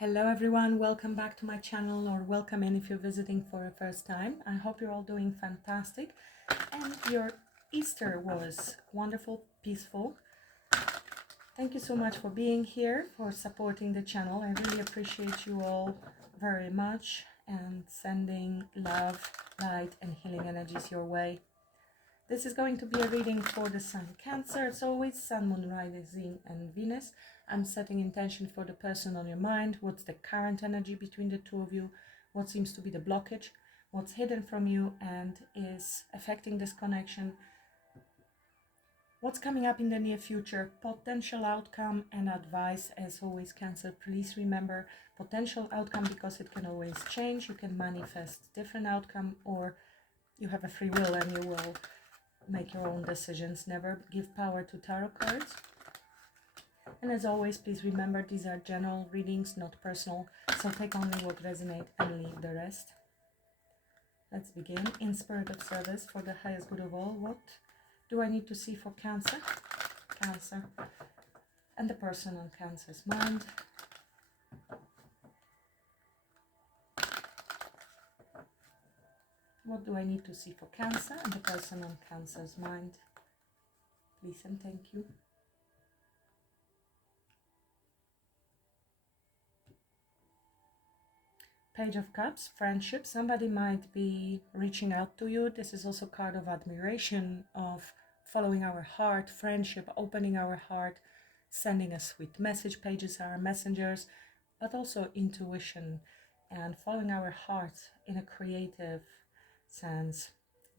Hello everyone, welcome back to my channel, or welcome in if you're visiting for the first time. I hope you're all doing fantastic and your Easter was wonderful, peaceful. Thank you so much for being here, for supporting the channel. I really appreciate you all very much and sending love, light and healing energies your way. This is going to be a reading for the Sun Cancer. It's always Sun, Moon, Rising and Venus. I'm setting intention for the person on your mind. What's the current energy between the two of you? What seems to be the blockage? What's hidden from you and is affecting this connection? What's coming up in the near future? Potential outcome and advice. As always, Cancer, please remember potential outcome because it can always change. You can manifest different outcome, or you have a free will and you will make your own decisions. Never give power to tarot cards. And as always, please remember these are general readings, not personal, so take only what resonates and leave the rest. Let's begin. In spirit of service for the highest good of all, what do I need to see for Cancer? Cancer and the person on Cancer's mind. What do I need to see for Cancer and the person on Cancer's mind? Please and thank you. Page of Cups, friendship. Somebody might be reaching out to you. This is also a card of admiration, of following our heart, friendship, opening our heart, sending a sweet message. Pages are messengers, but also intuition and following our heart in a creative sense.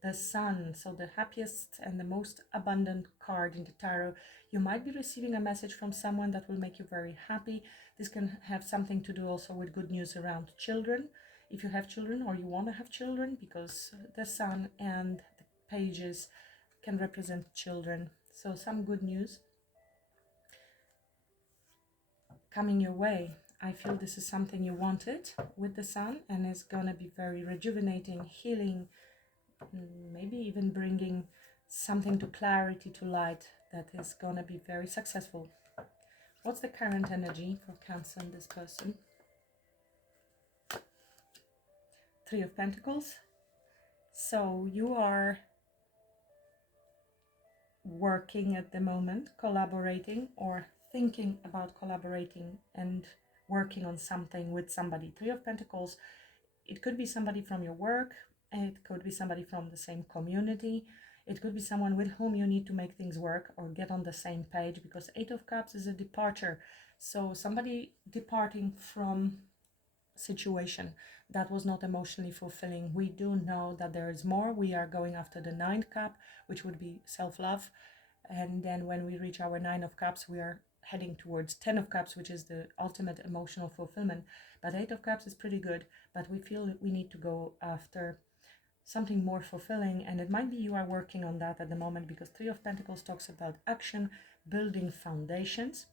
The Sun, so the happiest and the most abundant card in the tarot. You might be receiving a message from someone that will make you very happy. This can have something to do also with good news around children, if you have children or you want to have children, because the Sun and the pages can represent children. So some good news coming your way. I feel this is something you wanted with the Sun, and it's gonna be very rejuvenating, healing, maybe even bringing something to clarity, to light, that is gonna be very successful. What's the current energy for Cancer and this person? Three of Pentacles. So you are working at the moment, collaborating or thinking about collaborating and working on something with somebody. Three of Pentacles, it could be somebody from your work, it could be somebody from the same community, it could be someone with whom you need to make things work or get on the same page, because Eight of Cups is a departure. So somebody departing from situation that was not emotionally fulfilling. We do know that there is more. We are going after the Ninth Cup, which would be self-love. And then when we reach our Nine of Cups, we are heading towards 10 of Cups, which is the ultimate emotional fulfillment. But Eight of Cups is pretty good, but we feel that we need to go after something more fulfilling, and it might be you are working on that at the moment, because Three of Pentacles talks about action, building foundations.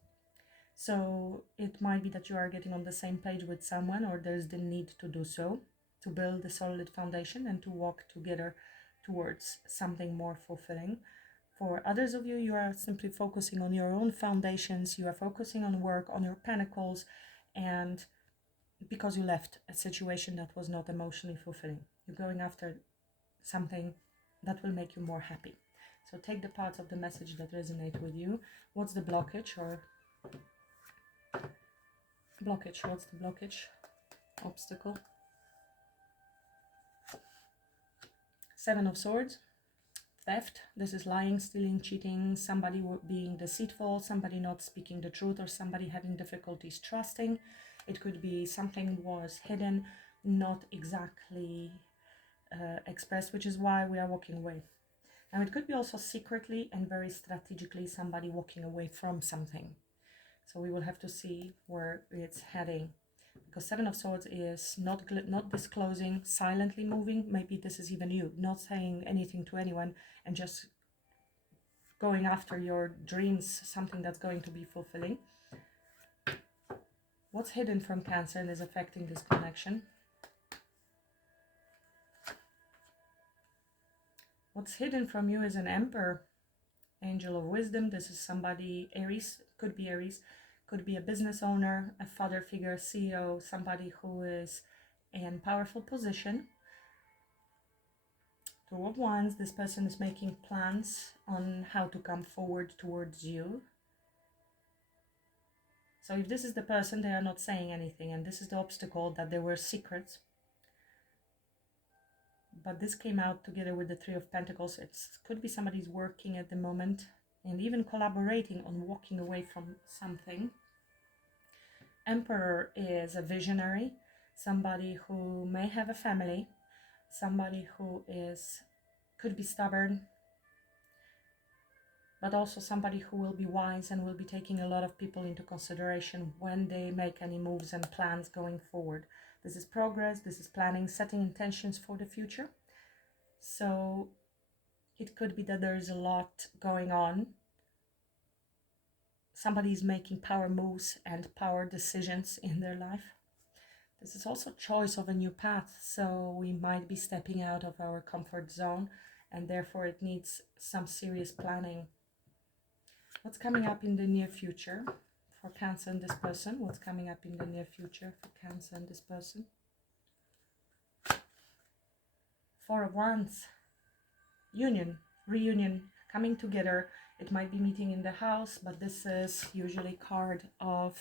So it might be that you are getting on the same page with someone, or there's the need to do so, to build a solid foundation and to walk together towards something more fulfilling. For others of you, you are simply focusing on your own foundations, you are focusing on work, on your pentacles, and because you left a situation that was not emotionally fulfilling, you're going after something that will make you more happy. So take the parts of the message that resonate with you. What's the blockage, or blockage? What's the blockage? Obstacle. Seven of Swords. Theft. This is lying, stealing, cheating, somebody being deceitful, somebody not speaking the truth, or somebody having difficulties trusting. It could be something was hidden, not exactly expressed, which is why we are walking away. Now it could be also secretly and very strategically somebody walking away from something. So we will have to see where it's heading, because Seven of Swords is not disclosing, silently moving. Maybe this is even you, not saying anything to anyone and just going after your dreams, something that's going to be fulfilling. What's hidden from Cancer and is affecting this connection? What's hidden from you is an Emperor, Angel of Wisdom. This is somebody, Aries, could be Aries, Could be a business owner, a father figure, CEO, somebody who is in powerful position. Two of Wands, this person is making plans on how to come forward towards you. So if this is the person, they are not saying anything, and this is the obstacle, that there were secrets. But this came out together with the Three of Pentacles. It could be somebody's working at the moment and even collaborating on walking away from something. Emperor is a visionary, somebody who may have a family, somebody who could be stubborn, but also somebody who will be wise and will be taking a lot of people into consideration when they make any moves and plans going forward. This is progress, this is planning, setting intentions for the future. So it could be that there is a lot going on. Somebody is making power moves and power decisions in their life. This is also choice of a new path, so we might be stepping out of our comfort zone, and therefore it needs some serious planning. What's coming up in the near future for Cancer and this person? What's coming up in the near future for Cancer and this person? Four of Wands. Union, reunion, coming together. It might be meeting in the house, but this is usually card of,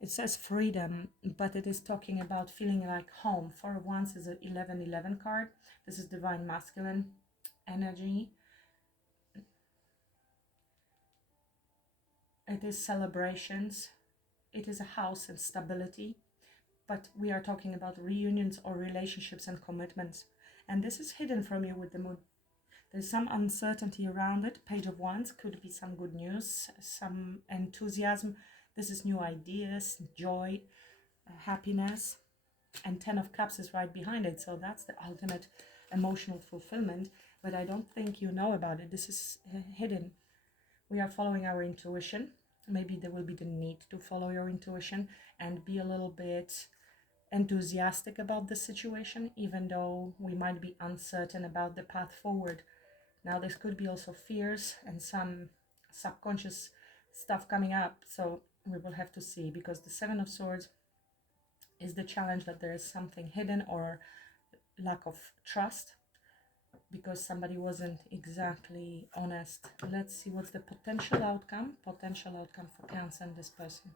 it says freedom, but it is talking about feeling like home. Four of Wands is an 11-11 card. This is divine masculine energy. It is celebrations. It is a house and stability. But we are talking about reunions or relationships and commitments. And this is hidden from you with the moon. There's some uncertainty around it. Page of Wands could be some good news, some enthusiasm. This is new ideas, joy, happiness. And 10 of Cups is right behind it. So that's the ultimate emotional fulfillment. But I don't think you know about it. This is hidden. We are following our intuition. Maybe there will be the need to follow your intuition and be a little bit enthusiastic about the situation, even though we might be uncertain about the path forward. Now, this could be also fears and some subconscious stuff coming up. So we will have to see, because the Seven of Swords is the challenge that there is something hidden or lack of trust, because somebody wasn't exactly honest. Let's see what's the potential outcome for Cancer and this person.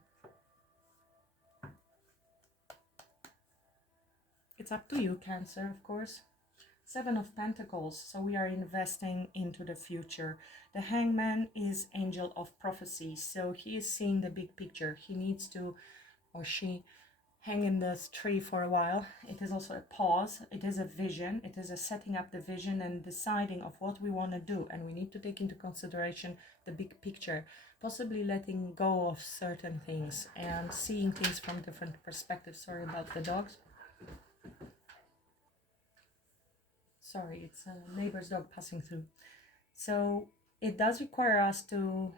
It's up to you, Cancer, of course. Seven of Pentacles, so we are investing into the future. The Hangman is angel of prophecy, so he is seeing the big picture. He needs to, or she, hang in this tree for a while. It is also a pause. It is a vision. It is a setting up the vision and deciding of what we want to do. And we need to take into consideration the big picture, possibly letting go of certain things and seeing things from different perspectives. Sorry about the dogs. Sorry, it's a neighbor's dog passing through. So it does require us to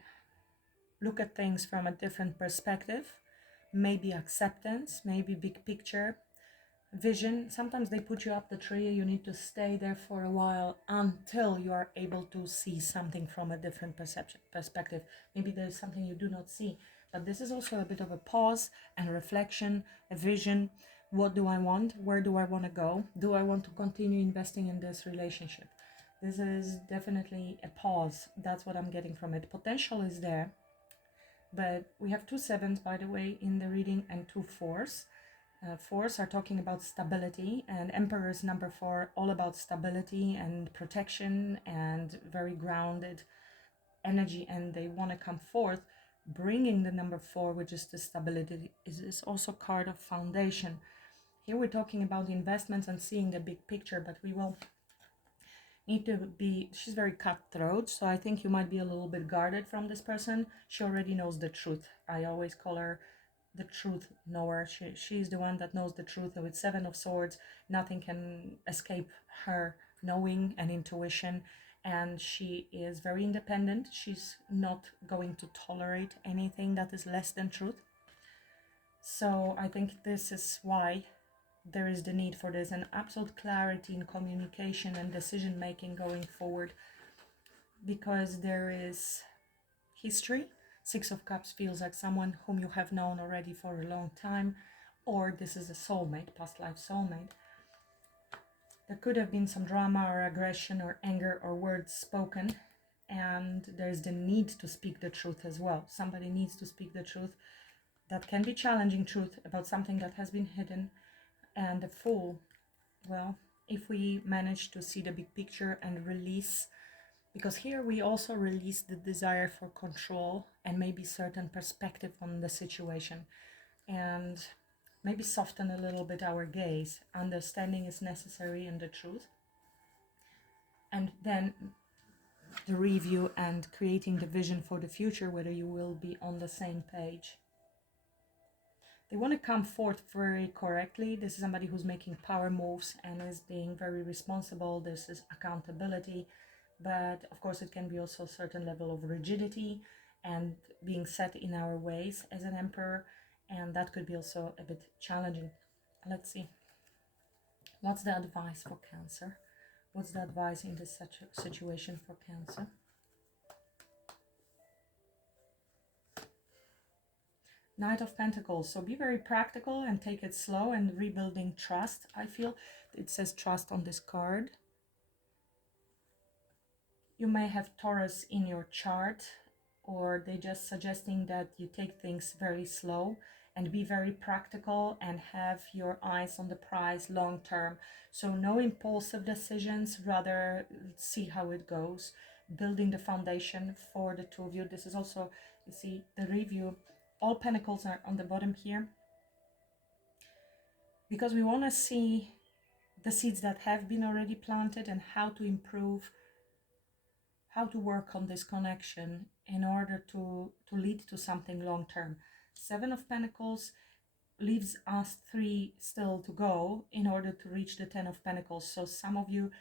look at things from a different perspective, maybe acceptance, maybe big picture, vision. Sometimes they put you up the tree, you need to stay there for a while until you are able to see something from a different perspective. Maybe there's something you do not see, but this is also a bit of a pause and reflection, a vision. What do I want? Where do I want to go? Do I want to continue investing in this relationship? This is definitely a pause. That's what I'm getting from it. Potential is there, but we have 2 sevens, by the way, in the reading, and 2 fours. Fours are talking about stability, and Emperor is number 4, all about stability and protection and very grounded energy, and they want to come forth. Bringing the number 4, which is the stability, is also card of foundation. Here we're talking about investments and seeing the big picture, but we will need to be, she's very cutthroat, so I think you might be a little bit guarded from this person. She already knows the truth. I always call her the truth knower. She's the one that knows the truth, and with 7 of Swords, nothing can escape her knowing and intuition, and she is very independent. She's not going to tolerate anything that is less than truth. So I think this is why there is the need for this, and absolute clarity in communication and decision making going forward, because there is history, Six of Cups feels like someone whom you have known already for a long time, or this is a soulmate, past life soulmate. There could have been some drama or aggression or anger or words spoken, and there's the need to speak the truth as well. Somebody needs to speak the truth. That can be challenging truth about something that has been hidden. And the Fool, well, if we manage to see the big picture and release, because here we also release the desire for control and maybe certain perspective on the situation, and maybe soften a little bit our gaze. Understanding is necessary in the truth. And then the review and creating the vision for the future, whether you will be on the same page. They want to come forth very correctly. This is somebody who's making power moves and is being very responsible. This is accountability, but of course it can be also a certain level of rigidity and being set in our ways as an emperor, and that could be also a bit challenging. Let's see. What's the advice for Cancer? What's the advice in this situation for Cancer? Knight of Pentacles. So be very practical and take it slow and rebuilding trust. I feel it says trust on this card. You may have Taurus in your chart, or they're just suggesting that you take things very slow and be very practical and have your eyes on the prize long term. So no impulsive decisions, rather see how it goes. Building the foundation for the two of you. This is also, you see, the review. All pentacles are on the bottom here, because we want to see the seeds that have been already planted and how to improve, how to work on this connection in order to lead to something long term. Seven of Pentacles leaves us 3 still to go in order to reach the 10 of Pentacles. So some of you,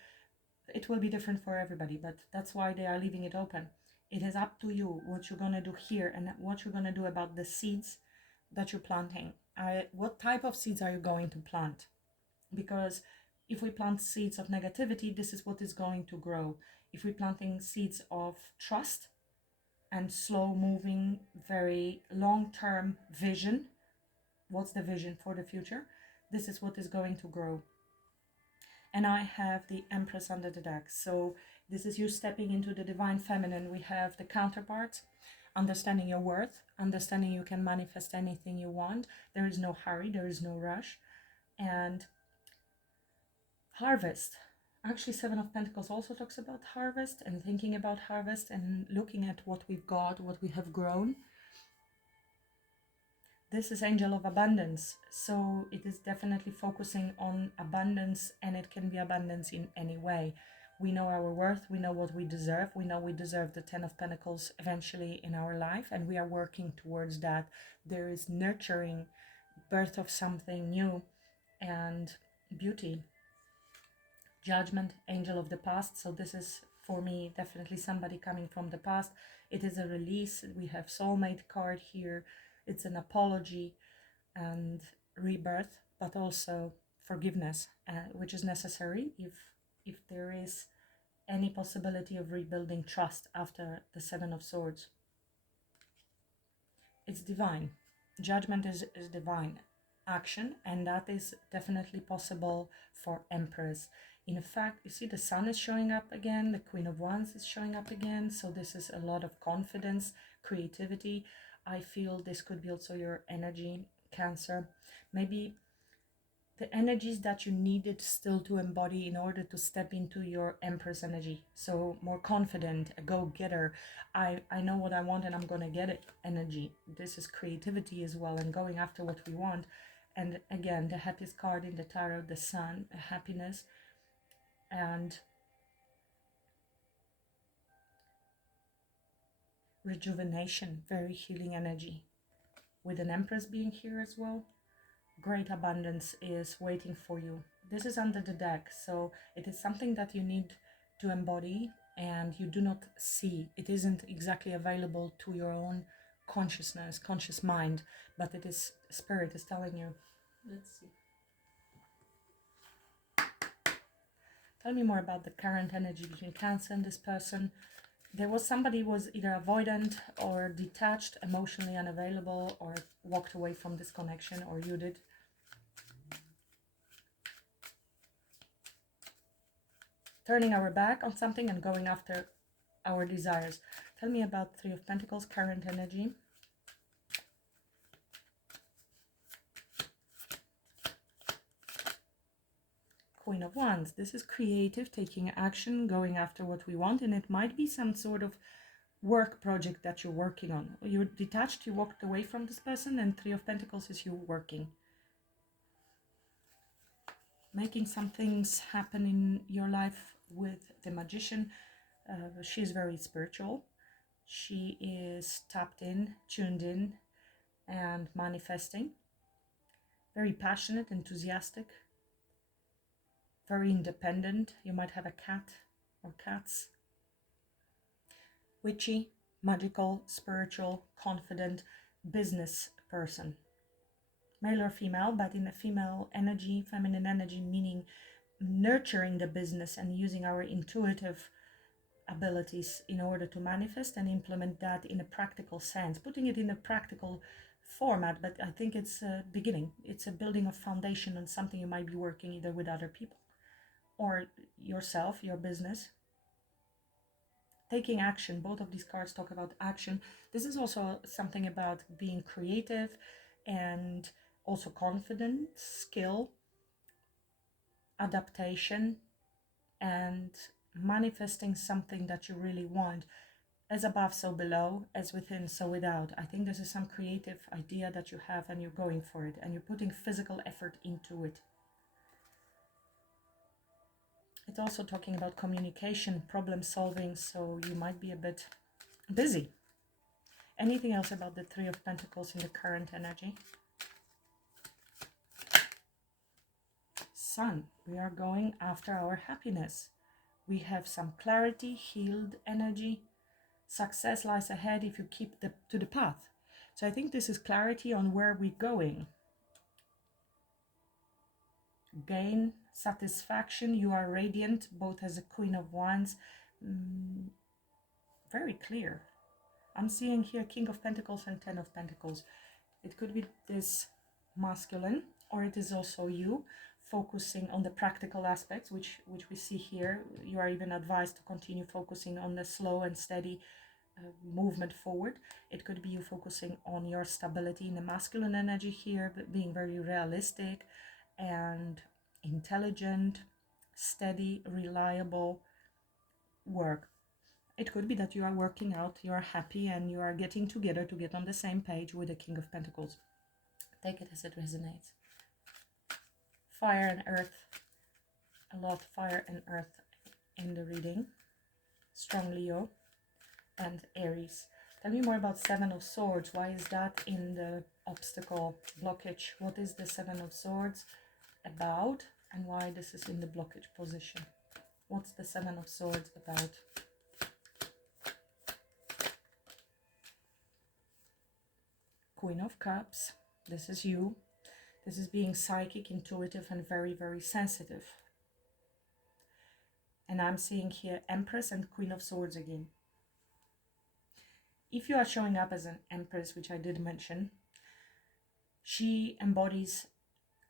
it will be different for everybody, but that's why they are leaving it open. It is up to you what you're going to do here and what you're going to do about the seeds that you're planting. What type of seeds are you going to plant? Because if we plant seeds of negativity, this is what is going to grow. If we're planting seeds of trust and slow moving, very long-term vision, what's the vision for the future? This is what is going to grow. And I have the Empress under the deck. So this is you stepping into the divine feminine. We have the counterparts, understanding your worth, understanding you can manifest anything you want. There is no hurry, there is no rush. And harvest. Actually, Seven of Pentacles also talks about harvest and thinking about harvest and looking at what we've got, what we have grown. This is Angel of Abundance, so it is definitely focusing on abundance, and it can be abundance in any way. We know our worth, we know what we deserve, we know we deserve the 10 of Pentacles eventually in our life, and we are working towards that. There is nurturing, birth of something new, and beauty. Judgment, Angel of the Past, so this is for me definitely somebody coming from the past. It is a release. We have Soulmate card here. It's an apology and rebirth, but also forgiveness, which is necessary if there is any possibility of rebuilding trust after the Seven of Swords. It's divine. Judgment is divine action, and that is definitely possible for Empress. In fact, you see the Sun is showing up again, the Queen of Wands is showing up again, so this is a lot of confidence, creativity. I feel this could be also your energy, Cancer. Maybe the energies that you needed still to embody in order to step into your Empress energy. So more confident, a go-getter. I know what I want and I'm going to get it energy. This is creativity as well and going after what we want. And again, the happiest card in the tarot, the Sun, happiness and rejuvenation, very healing energy. With an Empress being here as well, great abundance is waiting for you. This is under the deck, so it is something that you need to embody and you do not see. It isn't exactly available to your own consciousness, conscious mind, but it is, Spirit is telling you. Let's see. Tell me more about the current energy between Cancer and this person. there was somebody who was either avoidant or detached, emotionally unavailable, or walked away from this connection, or you did. Turning our back on something and going after our desires. Tell me about Three of Pentacles, current energy. Queen of Wands. This is creative, taking action, going after what we want, and it might be some sort of work project that you're working on. You're detached, you walked away from this person, and Three of Pentacles is you working. Making some things happen in your life with the Magician. She's very spiritual. She is tapped in, tuned in, and manifesting. Very passionate, enthusiastic, very independent. You might have a cat or cats. Witchy, magical, spiritual, confident, business person. Male or female, but in a female energy, feminine energy, meaning nurturing the business and using our intuitive abilities in order to manifest and implement that in a practical sense, putting it in a practical format. But I think it's a beginning. It's a building of foundation on something you might be working either with other people or yourself, your business. Taking action. Both of these cards talk about action. This is also something about being creative and also confident, skill, adaptation, and manifesting something that you really want. As above, so below, as within, so without. I think this is some creative idea that you have and you're going for it and you're putting physical effort into it. It's also talking about communication, problem solving, so you might be a bit busy. Anything else about the Three of Pentacles in the current energy? Sun, we are going after our happiness. We have some clarity, healed energy. Success lies ahead if you keep to the path. So I think this is clarity on where we're going. Gain, satisfaction, you are radiant, both as a Queen of Wands. Very clear. I'm seeing here King of Pentacles and Ten of Pentacles. It could be this masculine, or it is also you focusing on the practical aspects, which we see here. You are even advised to continue focusing on the slow and steady movement forward. It could be you focusing on your stability in the masculine energy here, but being very realistic and intelligent, steady, reliable work. It could be that you are working out, you are happy, and you are getting together to get on the same page with the King of Pentacles. Take it as it resonates. Fire and earth. A lot fire and earth in the reading. Strong Leo and Aries. Tell me more about Seven of Swords. Why is that in the obstacle blockage? What is the Seven of Swords about and why this is in the blockage position? What's the Seven of Swords about? Queen of Cups. This is you. This is being psychic, intuitive, and very, very sensitive. And I'm seeing here Empress and Queen of Swords again. If you are showing up as an Empress, which I did mention, she embodies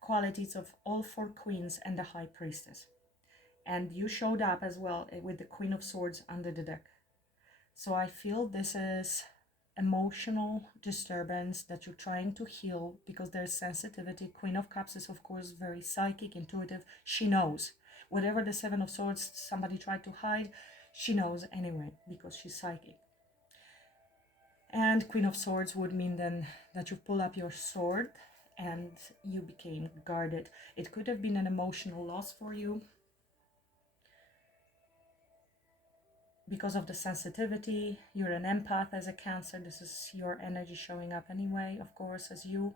qualities of all four queens and the High Priestess. And you showed up as well with the Queen of Swords under the deck. So I feel this is emotional disturbance that you're trying to heal because there's sensitivity. Queen of Cups is of course very psychic, intuitive. She knows. Whatever the Seven of Swords somebody tried to hide, she knows anyway because she's psychic. And Queen of Swords would mean then that you pull up your sword and you became guarded. It could have been an emotional loss for you because of the sensitivity. You're an empath as a Cancer. This is your energy showing up anyway, of course, as you.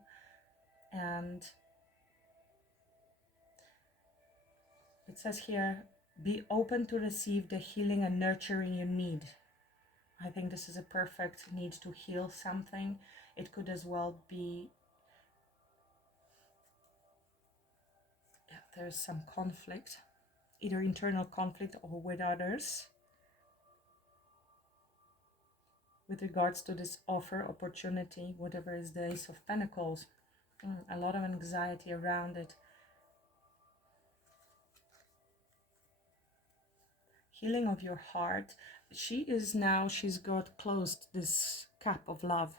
And it says here, be open to receive the healing and nurturing you need. I think this is a perfect need to heal something. It could as well be there's some conflict, either internal conflict or with others. with regards to this offer, opportunity, whatever is the Ace of Pentacles. A lot of anxiety around it. Healing of your heart. She's got closed this cup of love.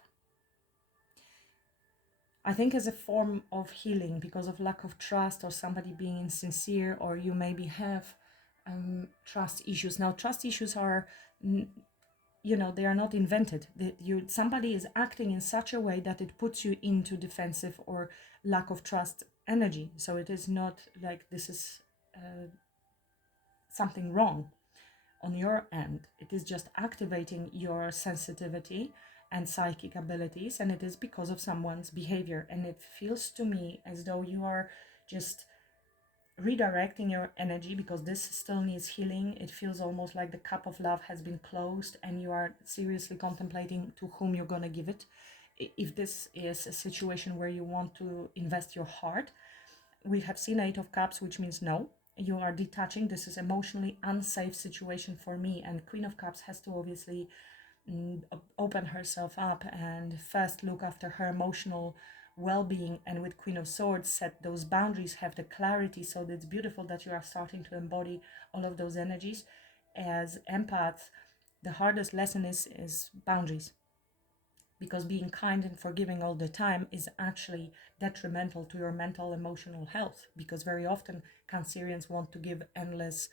I think as a form of healing because of lack of trust or somebody being insincere, or you maybe have trust issues. Now, trust issues are, they are not invented. Somebody is acting in such a way that it puts you into defensive or lack of trust energy. So it is not like this is something wrong on your end. It is just activating your sensitivity and psychic abilities, and it is because of someone's behavior. And it feels to me as though you are just redirecting your energy because this still needs healing. It feels almost like the cup of love has been closed and you are seriously contemplating to whom you're going to give it. If this is a situation where you want to invest your heart, we have seen Eight of Cups, which means no, you are detaching. This is emotionally unsafe situation for me, and Queen of Cups has to obviously open herself up and first look after her emotional well-being, and with Queen of Swords set those boundaries, have the clarity. So it's beautiful that you are starting to embody all of those energies. As empaths, the hardest lesson is boundaries, because being kind and forgiving all the time is actually detrimental to your mental emotional health, because very often Cancerians want to give endless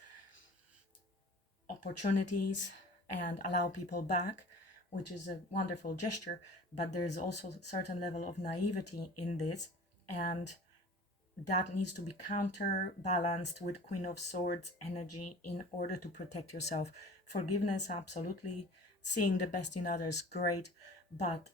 opportunities and allow people back, which is a wonderful gesture, but there's also a certain level of naivety in this, and that needs to be counterbalanced with Queen of Swords energy in order to protect yourself. Forgiveness, absolutely. Seeing the best in others, great, but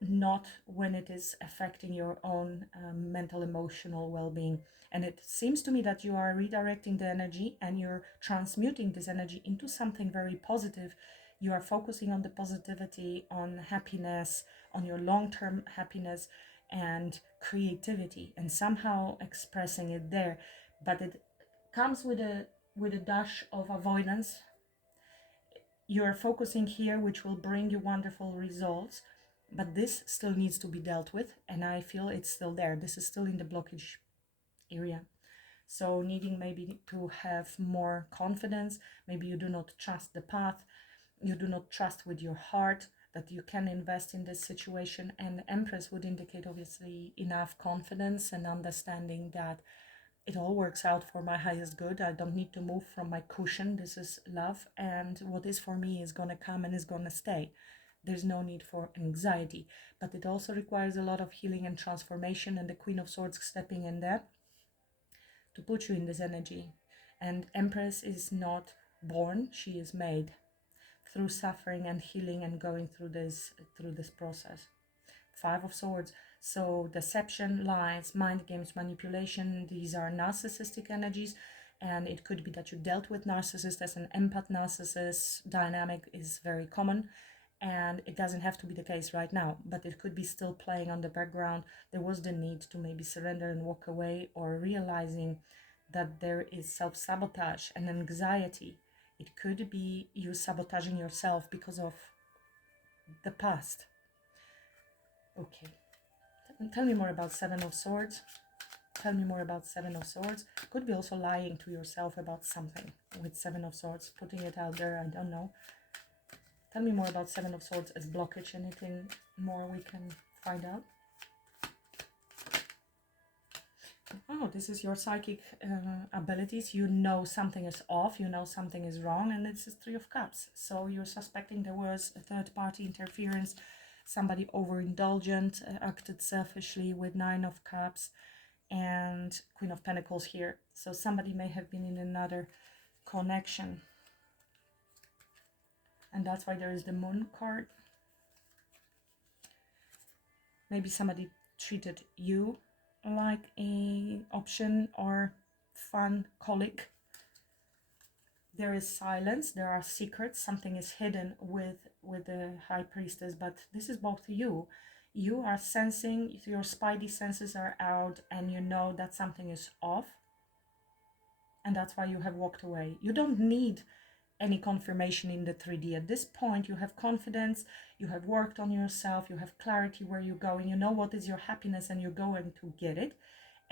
not when it is affecting your own mental emotional well-being. And it seems to me that you are redirecting the energy and you're transmuting this energy into something very positive. You are focusing on the positivity, on happiness, on your long-term happiness and creativity, and somehow expressing it there. But it comes with a dash of avoidance. You're focusing here, which will bring you wonderful results, but this still needs to be dealt with, and I feel it's still there. This is still in the blockage area. So needing maybe to have more confidence. Maybe you do not trust the path, you do not trust with your heart that you can invest in this situation. And Empress would indicate obviously enough confidence and understanding that it all works out for my highest good. I don't need to move from my cushion. This is love, and what is for me is gonna come and is gonna stay. There's no need for anxiety, but it also requires a lot of healing and transformation, and the Queen of Swords stepping in there to put you in this energy. And Empress is not born, she is made through suffering and healing and going through this process. Five of Swords. So deception, lies, mind games, manipulation, these are narcissistic energies. And it could be that you dealt with narcissist as an empath narcissist dynamic is very common. And it doesn't have to be the case right now, but it could be still playing on the background. There was the need to maybe surrender and walk away, or realizing that there is self-sabotage and anxiety. It could be you sabotaging yourself because of the past. Okay. Tell me more about Seven of Swords. Tell me more about Seven of Swords. Could be also lying to yourself about something with Seven of Swords. Putting it out there, I don't know. Tell me more about Seven of Swords as blockage. Anything more we can find out? Oh, this is your psychic abilities. You know something is off, you know something is wrong, and it's a Three of Cups. So you're suspecting there was a third-party interference, somebody overindulgent, acted selfishly with Nine of Cups and Queen of Pentacles here. So somebody may have been in another connection. And that's why there is the Moon card. Maybe somebody treated you like a option or fun colleague. There is silence, there are secrets, something is hidden with the High Priestess, but this is both you. You are sensing, your spidey senses are out, and you know that something is off, and that's why you have walked away. You don't need any confirmation in the 3D. At this point, you have confidence, you have worked on yourself, you have clarity where you're going, you know what is your happiness, and you're going to get it.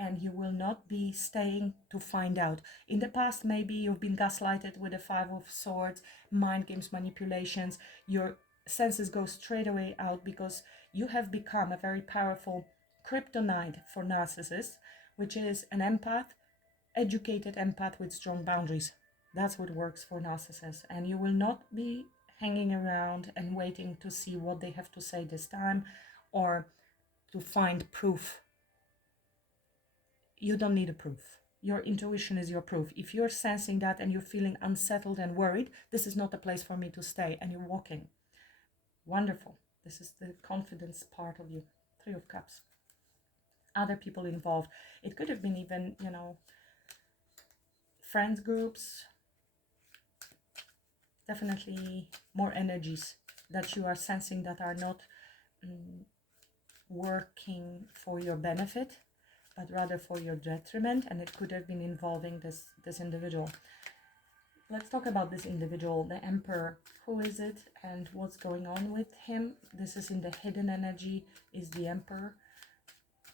And you will not be staying to find out. In the past, maybe you've been gaslighted with the 5 of Swords, mind games, manipulations. Your senses go straight away out because you have become a very powerful kryptonite for narcissists, which is an empath, educated empath with strong boundaries. That's what works for narcissists. And you will not be hanging around and waiting to see what they have to say this time or to find proof. You don't need a proof. Your intuition is your proof. If you're sensing that and you're feeling unsettled and worried, this is not a place for me to stay, and you're walking. Wonderful. This is the confidence part of you. 3 of Cups. Other people involved. It could have been even, friends groups. Definitely more energies that you are sensing that are not working for your benefit, but rather for your detriment, and it could have been involving this individual. Let's talk about this individual, the Emperor. Who is it and what's going on with him? This is in the hidden energy, is the Emperor.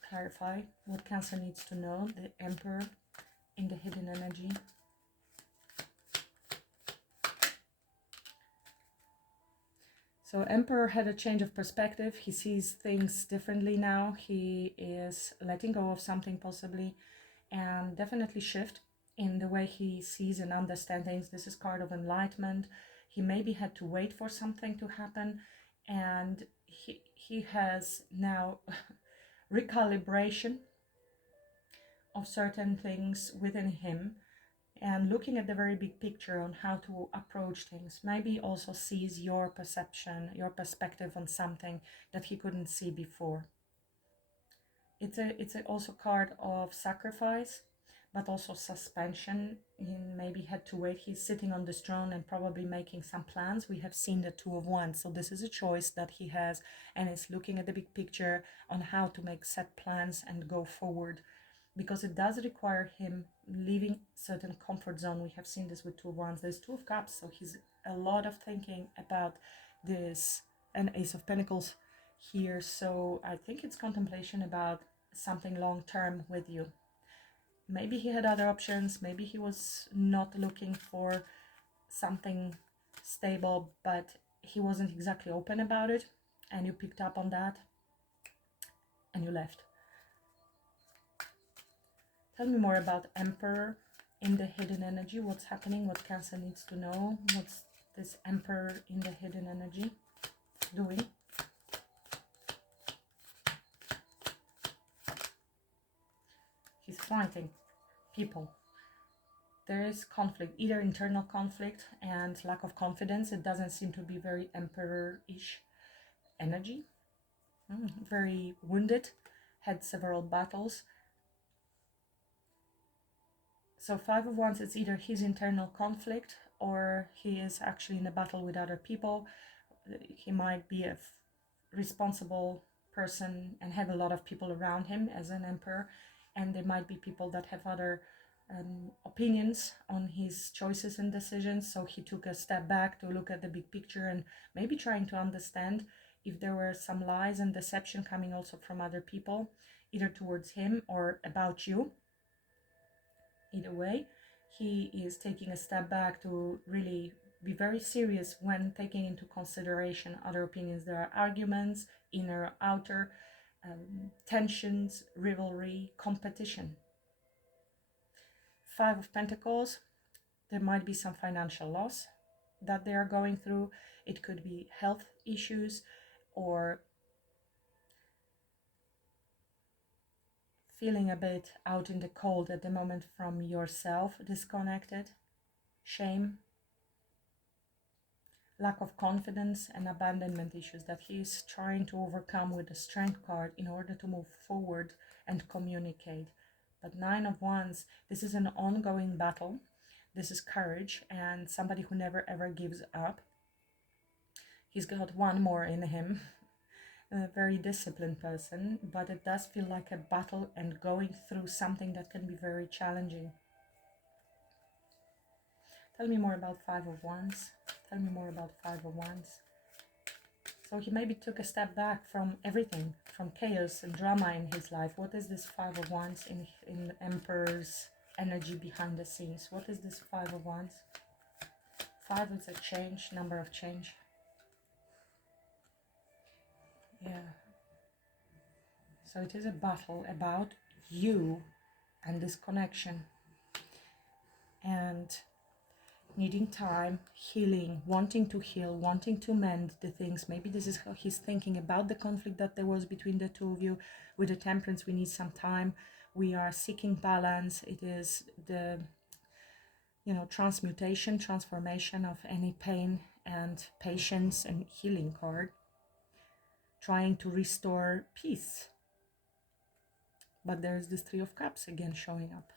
Clarify what Cancer needs to know. The Emperor in the hidden energy. So Emperor had a change of perspective. He sees things differently now. He is letting go of something possibly, and definitely shift in the way he sees and understands things. This is card of enlightenment. He maybe had to wait for something to happen, and he has now recalibration of certain things within him, and looking at the very big picture on how to approach things. Maybe also sees your perception, your perspective on something that he couldn't see before. It's also card of sacrifice, but also suspension. He maybe had to wait. He's sitting on this throne and probably making some plans. We have seen the 2 of Wands, so this is a choice that he has, and is looking at the big picture on how to make set plans and go forward, because it does require him leaving certain comfort zone. We have seen this with 2 of Wands. There's 2 of Cups, so he's a lot of thinking about this, and Ace of Pentacles here. So I think it's contemplation about something long-term with you. Maybe he had other options. Maybe he was not looking for something stable, but he wasn't exactly open about it, and you picked up on that and you left. Tell me more about Emperor in the hidden energy. What's happening? What Cancer needs to know? What's this Emperor in the hidden energy doing? He's fighting people. There is conflict, either internal conflict and lack of confidence. It doesn't seem to be very Emperor-ish energy. Very wounded, had several battles. So 5 of Wands, it's either his internal conflict or he is actually in a battle with other people. He might be a responsible person and have a lot of people around him as an Emperor, and there might be people that have other opinions on his choices and decisions. So he took a step back to look at the big picture and maybe trying to understand if there were some lies and deception coming also from other people, either towards him or about you. Either way, he is taking a step back to really be very serious when taking into consideration other opinions. There are arguments, inner, outer, tensions, rivalry, competition. 5 of Pentacles, there might be some financial loss that they are going through. It could be health issues or feeling a bit out in the cold at the moment from yourself, disconnected, shame, lack of confidence and abandonment issues that he is trying to overcome with the Strength card in order to move forward and communicate. But 9 of Wands, this is an ongoing battle. This is courage and somebody who never ever gives up. He's got one more in him. A very disciplined person, but it does feel like a battle and going through something that can be very challenging. Tell me more about Five of Wands. Tell me more about Five of Wands. So he maybe took a step back from everything, from chaos and drama in his life. What is this Five of Wands in Emperor's energy behind the scenes? What is this Five of Wands? Five is a change, number of change. Yeah. So it is a battle about you and this connection. And needing time, healing, wanting to heal, wanting to mend the things. Maybe this is how he's thinking about the conflict that there was between the two of you. With the Temperance, we need some time. We are seeking balance. It is the, transmutation, transformation of any pain and patience and healing card. Trying to restore peace. But there's this Three of Cups again showing up.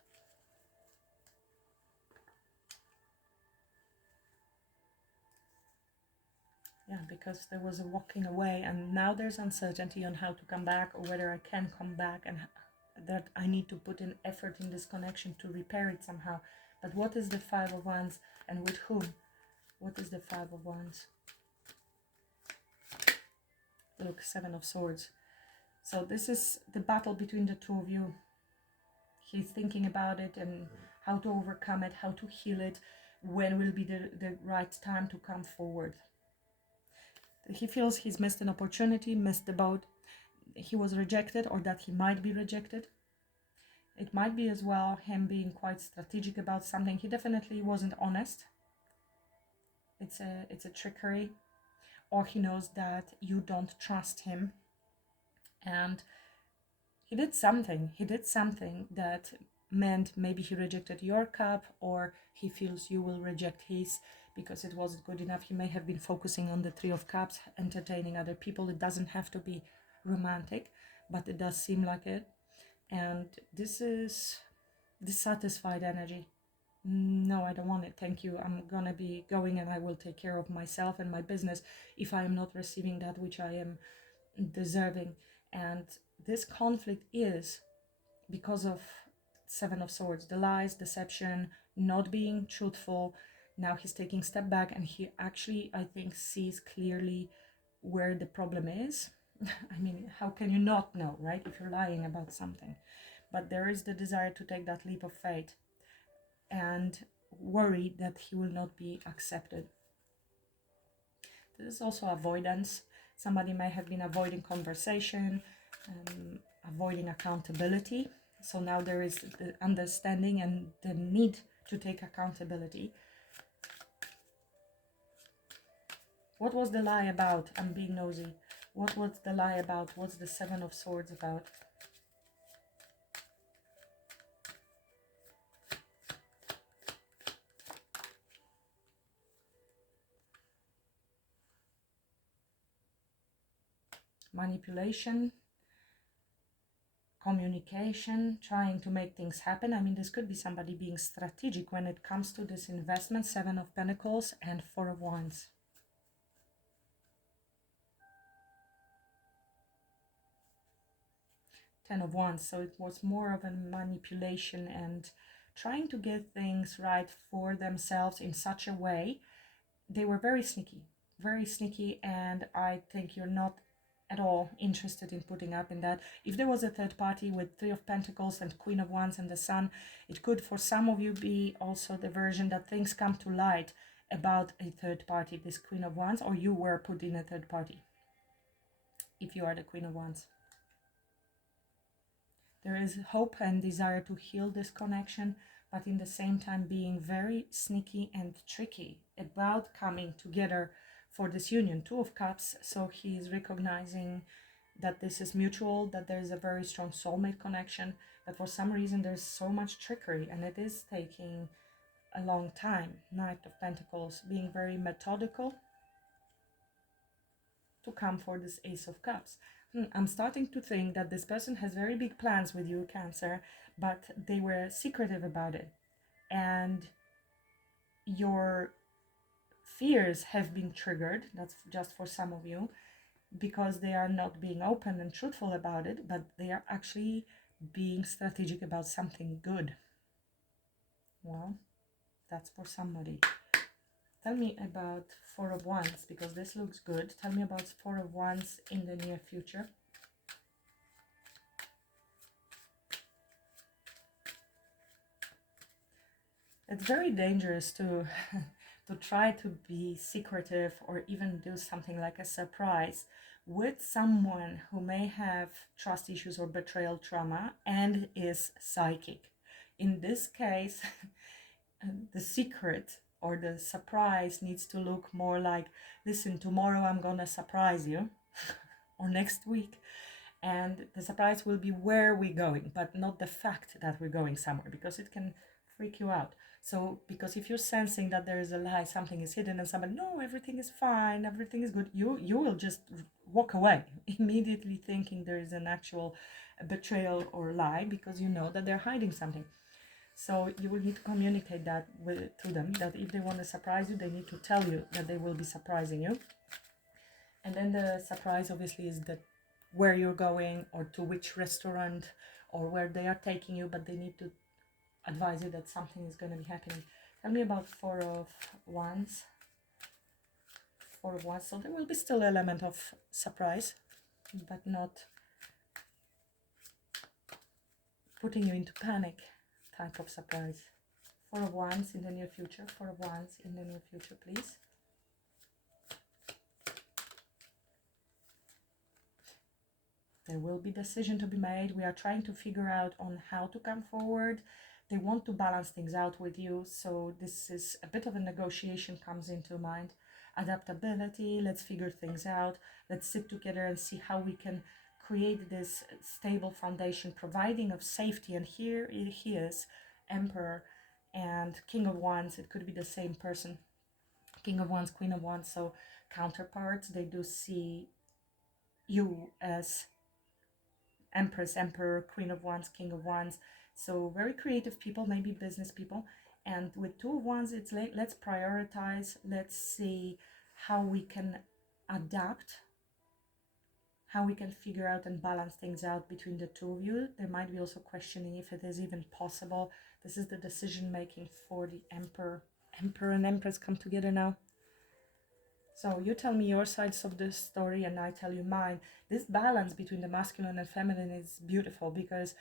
Yeah, because there was a walking away, and now there's uncertainty on how to come back, or whether I can come back, and that I need to put in effort in this connection to repair it somehow. But what is the Five of Wands, and with whom? What is the Five of Wands? Look, Seven of Swords. So this is the battle between the two of you. He's thinking about it and how to overcome it, how to heal it, when will be the right time to come forward. He feels he's missed an opportunity, missed the boat. He was rejected, or that he might be rejected. It might be as well him being quite strategic about something. He definitely wasn't honest. It's a trickery. Or he knows that you don't trust him. And he did something. He did something that meant maybe he rejected your cup, or he feels you will reject his because it wasn't good enough. He may have been focusing on the Three of Cups, entertaining other people. It doesn't have to be romantic, but it does seem like it. And this is dissatisfied energy. No, I don't want it. Thank you. I'm gonna be going, and I will take care of myself and my business if I am not receiving that which I am deserving. And this conflict is because of Seven of Swords, the lies, deception, not being truthful. Now he's taking a step back, and he actually, I think, sees clearly where the problem is. I mean, how can you not know, right, if you're lying about something? But there is the desire to take that leap of faith, and worry that he will not be accepted. This is also avoidance. Somebody may have been avoiding conversation, avoiding accountability. So now there is the understanding and the need to take accountability. What was the lie about? I'm being nosy. What was the lie about? What's the Seven of Swords about? Manipulation, communication, trying to make things happen. I mean, this could be somebody being strategic when it comes to this investment. Seven of Pentacles and Four of Wands. Ten of Wands. So it was more of a manipulation and trying to get things right for themselves in such a way. They were very sneaky, and I think you're not at all interested in putting up in that. If there was a third party with Three of Pentacles and Queen of Wands and the Sun, it could for some of you be also the version that things come to light about a third party, this Queen of Wands, or you were put in a third party if you are the Queen of Wands. There is hope and desire to heal this connection, but in the same time being very sneaky and tricky about coming together for this union. Two of Cups. So he is recognizing that this is mutual, that there is a very strong soulmate connection, but for some reason there's so much trickery, and it is taking a long time. Knight of Pentacles, being very methodical to come for this Ace of Cups. I'm starting to think that this person has very big plans with you, Cancer, but they were secretive about it. And your fears have been triggered, that's just for some of you, because they are not being open and truthful about it, but they are actually being strategic about something good. Well, That's for somebody. Tell me about Four of Wands, because this looks good. Tell me about Four of Wands in the near future. It's very dangerous to to try to be secretive or even do something like a surprise with someone who may have trust issues or betrayal trauma and is psychic. In this case, the secret or the surprise needs to look more like, listen, tomorrow I'm gonna surprise you, or next week. And the surprise will be where we're going, but not the fact that we're going somewhere, because it can freak you out. So, because if you're sensing that there is a lie, something is hidden, and somebody, no, everything is fine, everything is good, you will just walk away, immediately thinking there is an actual betrayal or lie, because you know that they're hiding something. So you will need to communicate that to them, that if they want to surprise you, they need to tell you that they will be surprising you. And then the surprise obviously is that where you're going or to which restaurant or where they are taking you, but they need to advise you that something is going to be happening. Tell me about Four of Wands. Four of Wands. So there will be still an element of surprise, but not putting you into panic type of surprise. Four of Wands in the near future. Four of Wands in the near future, please. There will be decision to be made. We are trying to figure out on how to come forward. They want to balance things out with you. So this is a bit of a negotiation comes into mind. Adaptability, let's figure things out. Let's sit together and see how we can create this stable foundation, providing of safety. And here he is, Emperor and King of Wands. It could be the same person. King of Wands, Queen of Wands. So counterparts, they do see you as Empress, Emperor, Queen of Wands, King of Wands. So very creative people, maybe business people. And with Two of Wands, it's like, let's prioritize. Let's see how we can adapt, how we can figure out and balance things out between the two of you. There might be also questioning if it is even possible. This is the decision making for the Emperor. Emperor and Empress come together now. So you tell me your sides of this story and I tell you mine. This balance between the masculine and feminine is beautiful because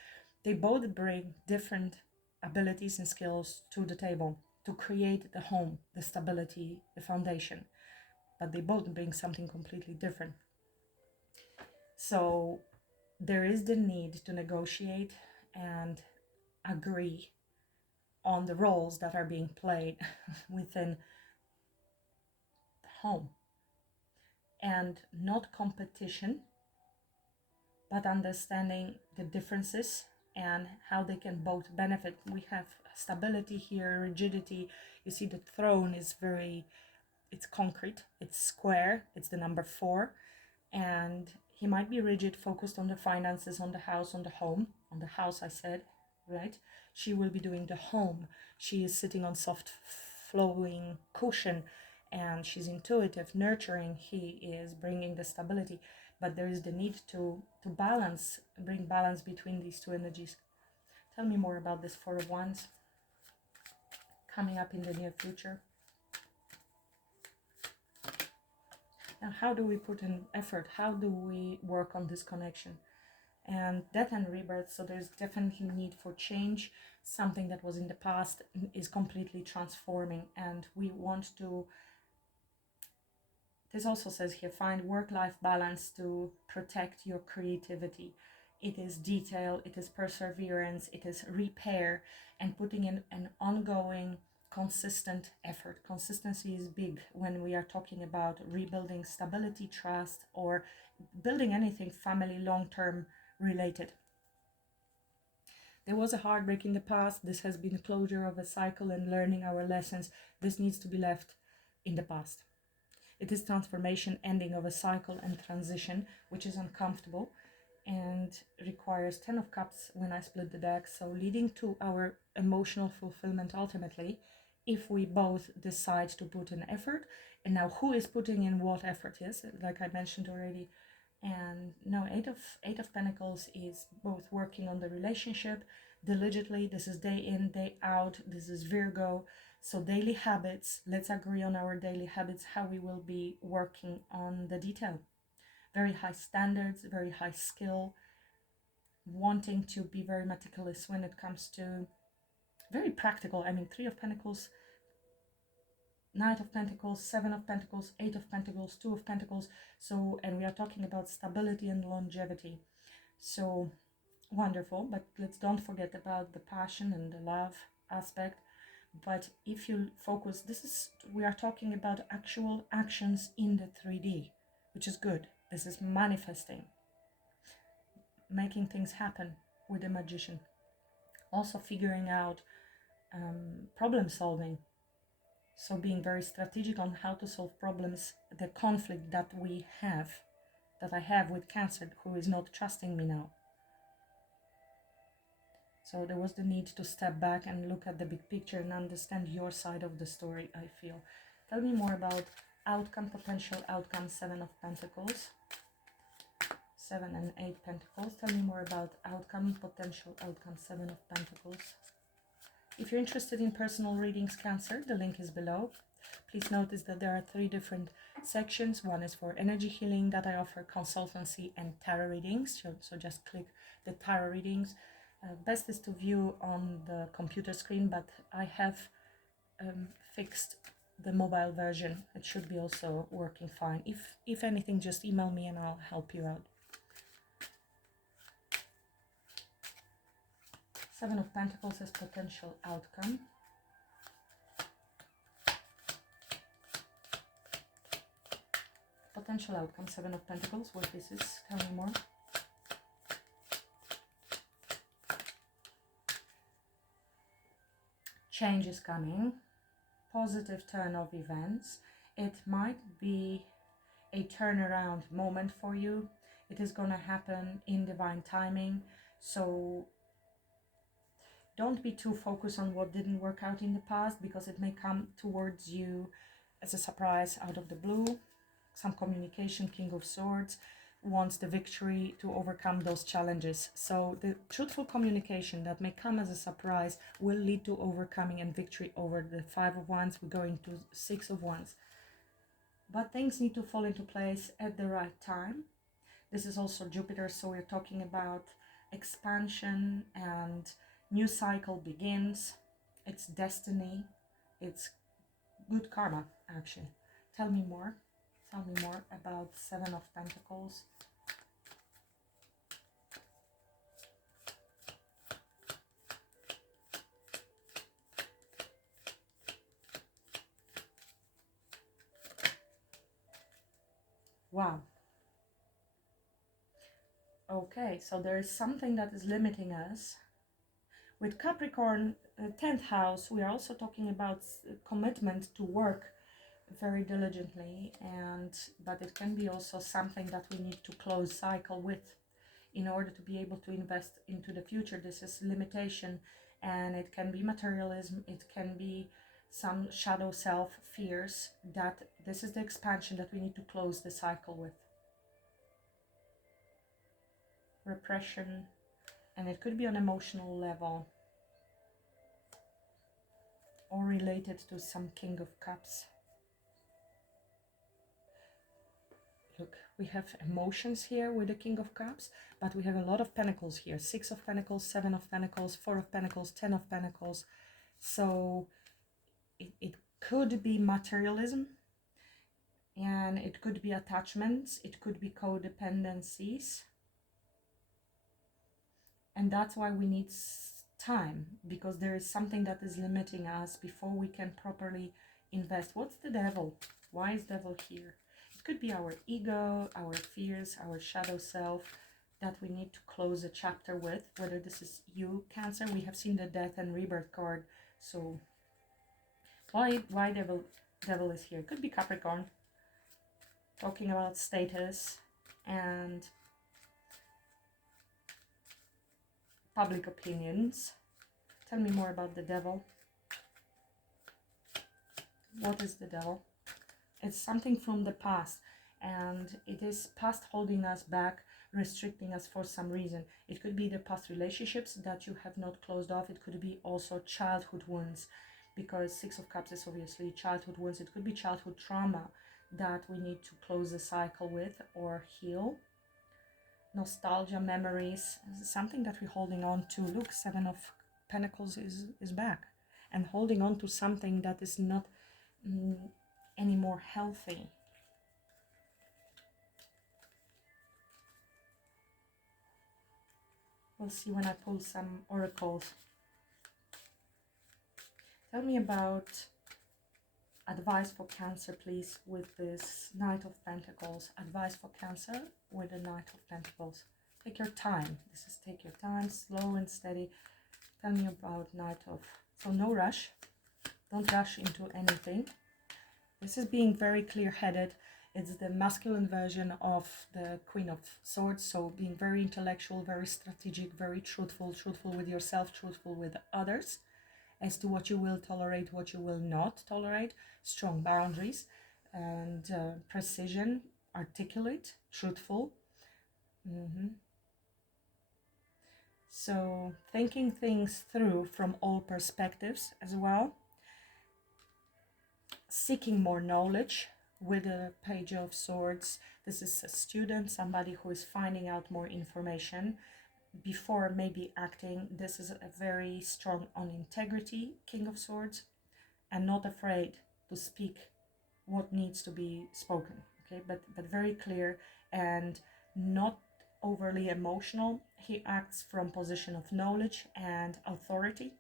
they both bring different abilities and skills to the table to create the home, the stability, the foundation. But they both bring something completely different. So there is the need to negotiate and agree on the roles that are being played within the home. And not competition, but understanding the differences and how they can both benefit. We have stability here, rigidity. You see the throne is it's concrete, it's square, it's the number 4. And he might be rigid, focused on the finances, on the house, on the home. On the house, I said, right? She will be doing the home. She is sitting on soft flowing cushion and she's intuitive, nurturing. He is bringing the stability, but there is the need to balance, bring balance between these two energies. Tell me more about this Four of Wands coming up in the near future. Now, how do we put in effort? How do we work on this connection? And death and rebirth, so there's definitely need for change. Something that was in the past is completely transforming, and we want to, this also says here, find work-life balance to protect your creativity. It is detail, it is perseverance, it is repair, and putting in an ongoing consistent effort. Consistency is big when we are talking about rebuilding stability, trust, or building anything family long-term related. There was a heartbreak in the past. This has been a closure of a cycle and learning our lessons. This needs to be left in the past. It is transformation, ending of a cycle and transition, which is uncomfortable and requires 10 of Cups when I split the deck. So leading to our emotional fulfillment ultimately, if we both decide to put in effort. And now who is putting in what effort? Yes, like I mentioned already. And now Eight of Pentacles is both working on the relationship diligently. This is day in, day out. This is Virgo. So daily habits, let's agree on our daily habits, how we will be working on the detail. Very high standards, very high skill, wanting to be very meticulous when it comes to very practical. I mean, 3 of Pentacles, Knight of Pentacles, 7 of Pentacles, 8 of Pentacles, 2 of Pentacles. So, and we are talking about stability and longevity. So wonderful, but let's don't forget about the passion and the love aspect. But if you focus, we are talking about actual actions in the 3D, which is good. This is manifesting, making things happen with the magician. Also figuring out problem solving. So being very strategic on how to solve problems, the conflict that I have with Cancer, who is not trusting me now. So there was the need to step back and look at the big picture and understand your side of the story, I feel. Tell me more about outcome, potential outcome, 7 of Pentacles. 7 and 8 Pentacles. Tell me more about outcome, potential outcome, 7 of Pentacles. If you're interested in personal readings, Cancer, the link is below. Please notice that there are 3 different sections. One is for energy healing that I offer, consultancy and tarot readings. So just click the tarot readings. Best is to view on the computer screen, but I have fixed the mobile version. It should be also working fine. If anything, just email me and I'll help you out. 7 of Pentacles as potential outcome. Potential outcome, 7 of Pentacles. What this is? Tell me more. Change is coming. Positive turn of events. It might be a turnaround moment for you. It is going to happen in divine timing. So don't be too focused on what didn't work out in the past, because it may come towards you as a surprise out of the blue. Some communication, King of Swords, wants the victory to overcome those challenges. So the truthful communication that may come as a surprise will lead to overcoming and victory over the 5 of Wands. We're going to 6 of Wands. But things need to fall into place at the right time. This is also Jupiter, so we're talking about expansion and new cycle begins. It's destiny. It's good karma, actually. Tell me more. Tell me more about 7 of Pentacles. Wow. Okay, so there is something that is limiting us. With Capricorn, 10th house, we are also talking about commitment to work very diligently, but it can be also something that we need to close cycle with in order to be able to invest into the future. This is limitation, and it can be materialism, it can be some shadow self fears, that this is the expansion that we need to close the cycle with. Repression, and it could be on emotional level or related to some King of Cups. Look, we have emotions here with the King of Cups, but we have a lot of Pentacles here. 6 of Pentacles, 7 of Pentacles, 4 of Pentacles, 10 of Pentacles. So it could be materialism, and it could be attachments, it could be codependencies. And that's why we need time, because there is something that is limiting us before we can properly invest. What's the devil? Why is devil here? It could be our ego, our fears, our shadow self that we need to close a chapter with. Whether this is you, Cancer, we have seen the death and rebirth card. So why devil is here? Could be Capricorn, talking about status and public opinions. Tell me more about the devil. What is the devil? It's something from the past, and it is past holding us back, restricting us for some reason. It could be the past relationships that you have not closed off. It could be also childhood wounds. because Six of Cups is obviously childhood wounds. It could be childhood trauma that we need to close the cycle with or heal. Nostalgia, memories, something that we're holding on to. Look, Seven of Pentacles is back, and holding on to something that is not any more healthy. We'll see when I pull some oracles. Tell me about advice for Cancer, please, with this Knight of Pentacles. Advice for Cancer with the Knight of Pentacles. Take your time. This is take your time, slow and steady. Tell me about Knight of... So no rush. Don't rush into anything. This is being very clear-headed. It's the masculine version of the Queen of Swords. So being very intellectual, very strategic, very truthful. Truthful with yourself, truthful with others. As to what you will tolerate, what you will not tolerate. Strong boundaries and precision, articulate, truthful. So thinking things through from all perspectives as well. Seeking more knowledge with the Page of Swords. This is a student, somebody who is finding out more information before maybe acting. This is a very strong on integrity, King of Swords, and not afraid to speak what needs to be spoken, okay, but very clear and not overly emotional. He acts from position of knowledge and authority,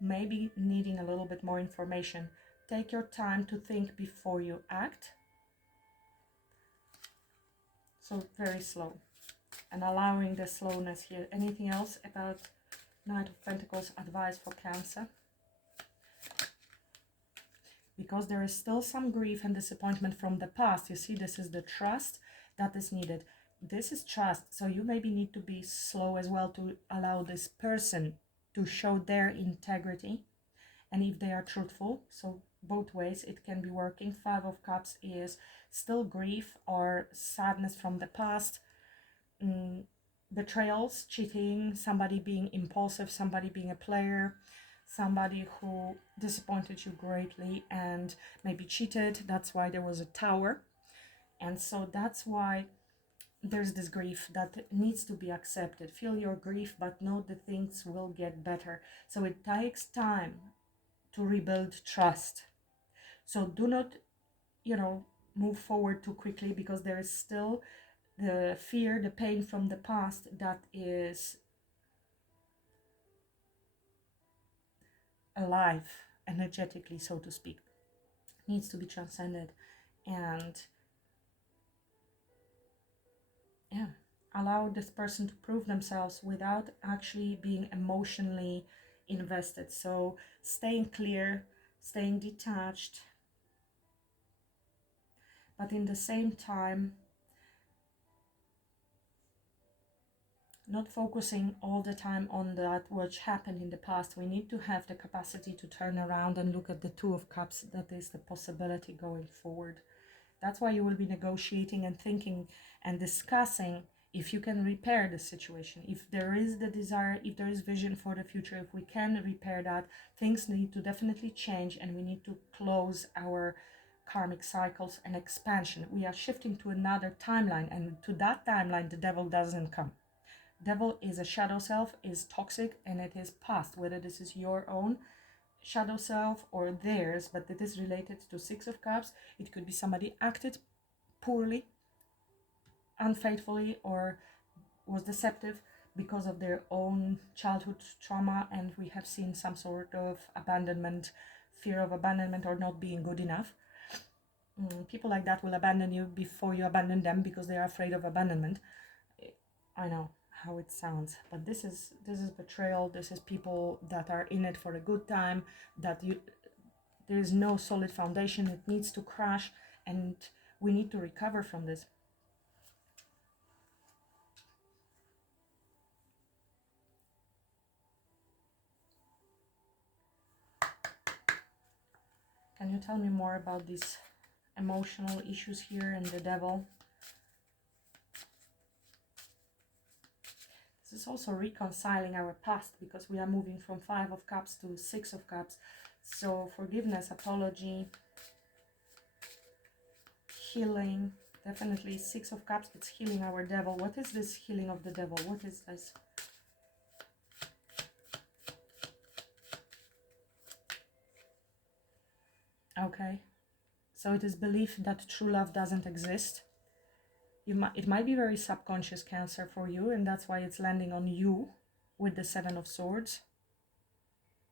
maybe needing a little bit more information. Take your time to think before you act. So very slow, and allowing the slowness here. Anything else about Knight of Pentacles advice for Cancer? Because there is still some grief and disappointment from the past. You see, this is the trust that is needed. This is trust. So you maybe need to be slow as well to allow this person to show their integrity. And if they are truthful, so both ways it can be working. Five of Cups is still grief or sadness from the past. Betrayals, cheating, somebody being impulsive, somebody being a player, somebody who disappointed you greatly and maybe cheated. That's why there was a Tower. And so that's why there's this grief that needs to be accepted. Feel your grief, but know that things will get better. So it takes time to rebuild trust. So do not, move forward too quickly, because there is still the fear, the pain from the past that is alive energetically, so to speak, needs to be transcended. And allow this person to prove themselves without actually being emotionally invested. So staying clear, staying detached, but in the same time not focusing all the time on that which happened in the past. We need to have the capacity to turn around and look at the Two of Cups. That is the possibility going forward. That's why you will be negotiating and thinking and discussing if you can repair the situation, if there is the desire, if there is vision for the future, if we can repair that. Things need to definitely change, and we need to close our karmic cycles and expansion. We are shifting to another timeline, and to that timeline the devil doesn't come. Devil is a shadow self, is toxic, and it is past, whether this is your own shadow self or theirs, but it is related to Six of Cups. It could be somebody acted poorly, unfaithfully, or was deceptive because of their own childhood trauma, and we have seen some sort of abandonment, fear of abandonment, or not being good enough. People like that will abandon you before you abandon them because they are afraid of abandonment. I know how it sounds, but this is betrayal. This is people that are in it for a good time, that there is no solid foundation. It needs to crash, and we need to recover from this. Can you tell me more about these emotional issues here and the devil? This is also reconciling our past, because we are moving from 5 of Cups to 6 of Cups. So forgiveness, apology, healing. Definitely 6 of Cups, it's healing our devil. What is this healing of the devil? What is this? Okay. So it is belief that true love doesn't exist. It might be very subconscious, Cancer, for you, and that's why it's landing on you with the 7 of Swords.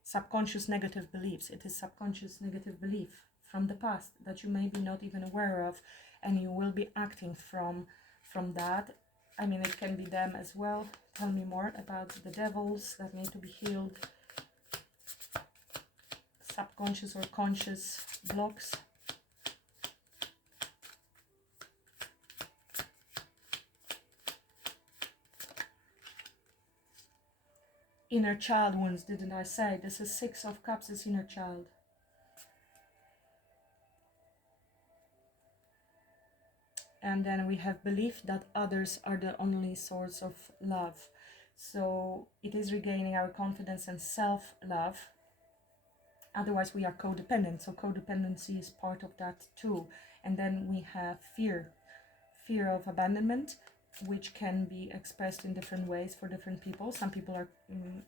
Subconscious negative beliefs. It is subconscious negative belief from the past that you may be not even aware of, and you will be acting from that. I mean, it can be them as well. Tell me more about the devils that need to be healed. Subconscious or conscious blocks. Inner child wounds, didn't I say? This is 6 of Cups, is inner child. And then we have belief that others are the only source of love. So it is regaining our confidence and self-love. Otherwise we are codependent, so codependency is part of that too. And then we have fear of abandonment, which can be expressed in different ways for different people. Some people are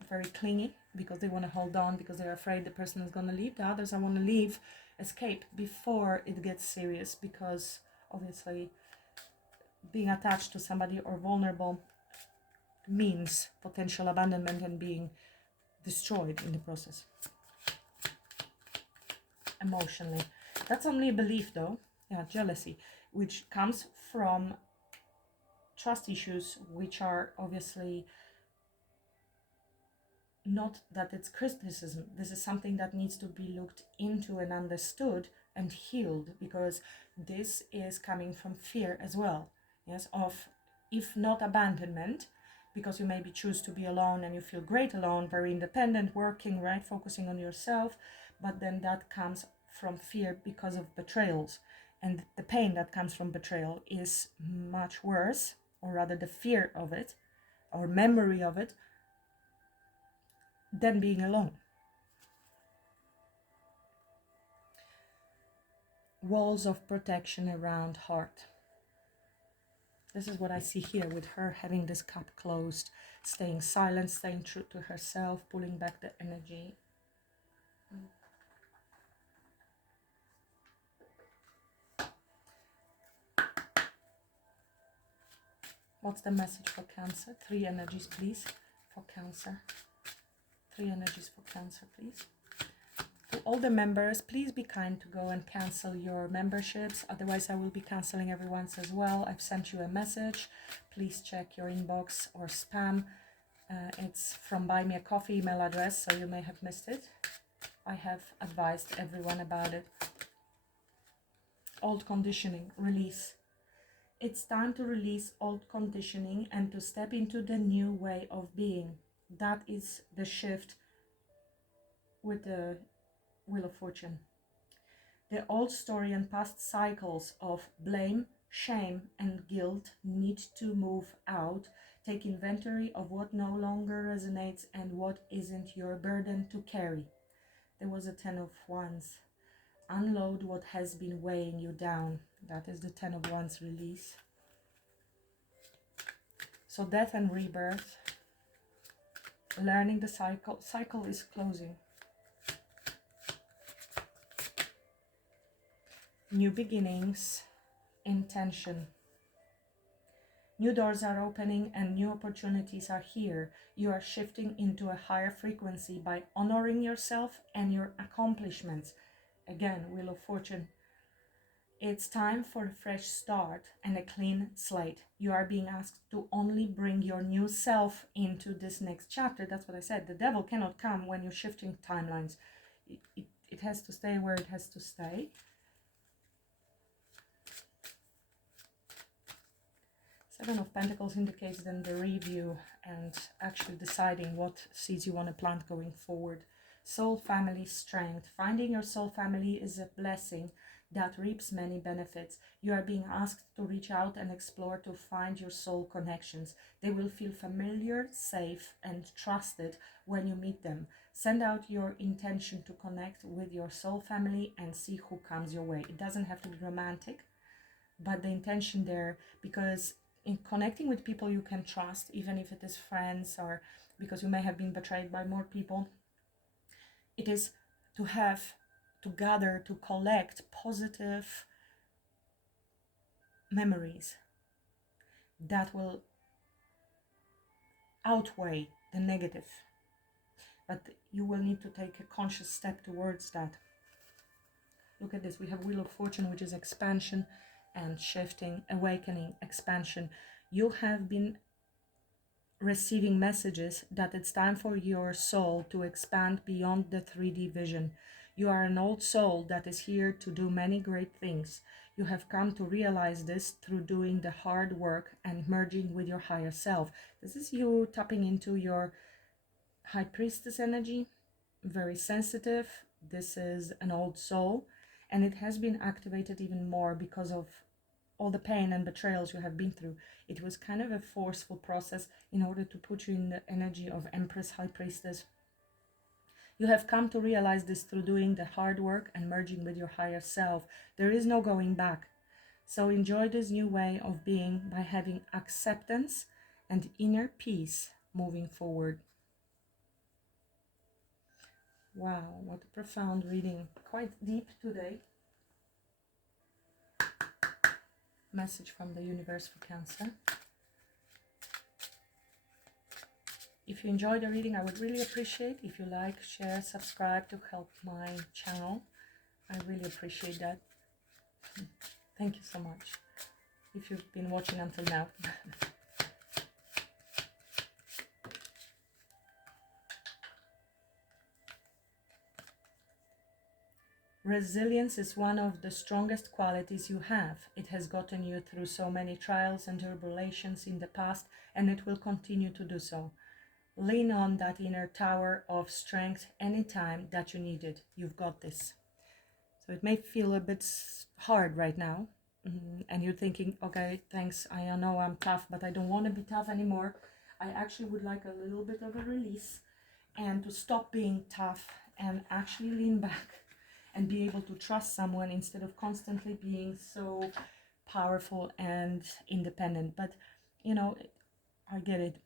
very clingy because they want to hold on, because they're afraid the person is going to leave. The others, I want to leave, escape before it gets serious, because obviously being attached to somebody or vulnerable means potential abandonment and being destroyed in the process emotionally. That's only a belief though. Yeah, jealousy, which comes from trust issues, which are obviously not that it's criticism. This is something that needs to be looked into and understood and healed, because this is coming from fear as well. Yes, of, if not abandonment, because you maybe choose to be alone and you feel great alone, very independent, working, right, focusing on yourself, but then that comes from fear because of betrayals, and the pain that comes from betrayal is much worse, or rather the fear of it or memory of it, than being alone. Walls of protection around heart. This is what I see here with her having this cup closed, staying silent, staying true to herself, pulling back the energy. What's the message for Cancer? 3 energies, please, for Cancer. 3 energies for Cancer, please. To all the members, please be kind to go and cancel your memberships. Otherwise, I will be canceling everyone's as well. I've sent you a message. Please check your inbox or spam. It's from Buy Me a Coffee email address, so you may have missed it. I have advised everyone about it. Old conditioning, release. It's time to release old conditioning and to step into the new way of being. That is the shift with the Wheel of Fortune. The old story and past cycles of blame, shame, and guilt need to move out. Take inventory of what no longer resonates and what isn't your burden to carry. There was a 10 of Wands. Unload what has been weighing you down. That is the 10 of Wands release. So death and rebirth. Learning the cycle. Cycle is closing. New beginnings. Intention. New doors are opening and new opportunities are here. You are shifting into a higher frequency by honoring yourself and your accomplishments. Again, Wheel of Fortune. It's time for a fresh start and a clean slate. You are being asked to only bring your new self into this next chapter. That's what I said. The devil cannot come when you're shifting timelines. It has to stay where it has to stay. Seven of Pentacles indicates then the review and actually deciding what seeds you want to plant going forward. Soul family strength. Finding your soul family is a blessing. that reaps many benefits. You are being asked to reach out and explore to find your soul connections. They will feel familiar, safe, and trusted when you meet them. Send out your intention to connect with your soul family and see who comes your way. It doesn't have to be romantic, but the intention there, because in connecting with people you can trust, even if it is friends or because you may have been betrayed by more people, it is to have, to gather, to collect positive memories that will outweigh the negative. But you will need to take a conscious step towards that. Look at this. We have Wheel of Fortune, which is expansion and shifting, awakening, expansion. You have been receiving messages that it's time for your soul to expand beyond the 3D vision. You are an old soul that is here to do many great things. You have come to realize this through doing the hard work and merging with your higher self. This is you tapping into your High Priestess energy, very sensitive. This is an old soul, and it has been activated even more because of all the pain and betrayals you have been through. It was kind of a forceful process in order to put you in the energy of Empress, High Priestess. You have come to realize this through doing the hard work and merging with your higher self. There is no going back. So enjoy this new way of being by having acceptance and inner peace moving forward. Wow, what a profound reading. Quite deep today. Message from the universe for Cancer. If you enjoyed the reading, I would really appreciate if you like, share, subscribe to help my channel. I really appreciate that. Thank you so much if you've been watching until now. Resilience is one of the strongest qualities you have. It has gotten you through so many trials and tribulations in the past, and it will continue to do so. Lean on that inner tower of strength anytime that you need it. You've got this. So it may feel a bit hard right now, and you're thinking, okay, thanks, I know I'm tough, but I don't want to be tough anymore. I actually would like a little bit of a release and to stop being tough and actually lean back and be able to trust someone instead of constantly being so powerful and independent. But, you know, I get it.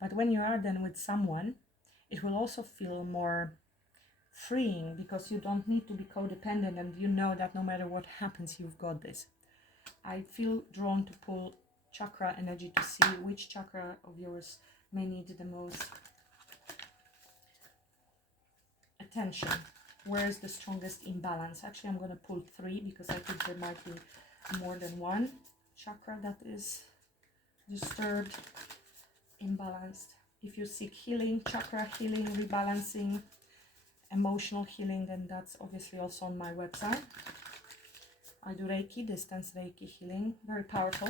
But when you are then with someone, it will also feel more freeing because you don't need to be codependent and you know that no matter what happens, you've got this. I feel drawn to pull chakra energy to see which chakra of yours may need the most attention. Where is the strongest imbalance? Actually, I'm going to pull 3 because I think there might be more than one chakra that is disturbed, imbalanced. If you seek healing, chakra healing, rebalancing, emotional healing, then that's obviously also on my website. I do Reiki, distance Reiki healing, very powerful.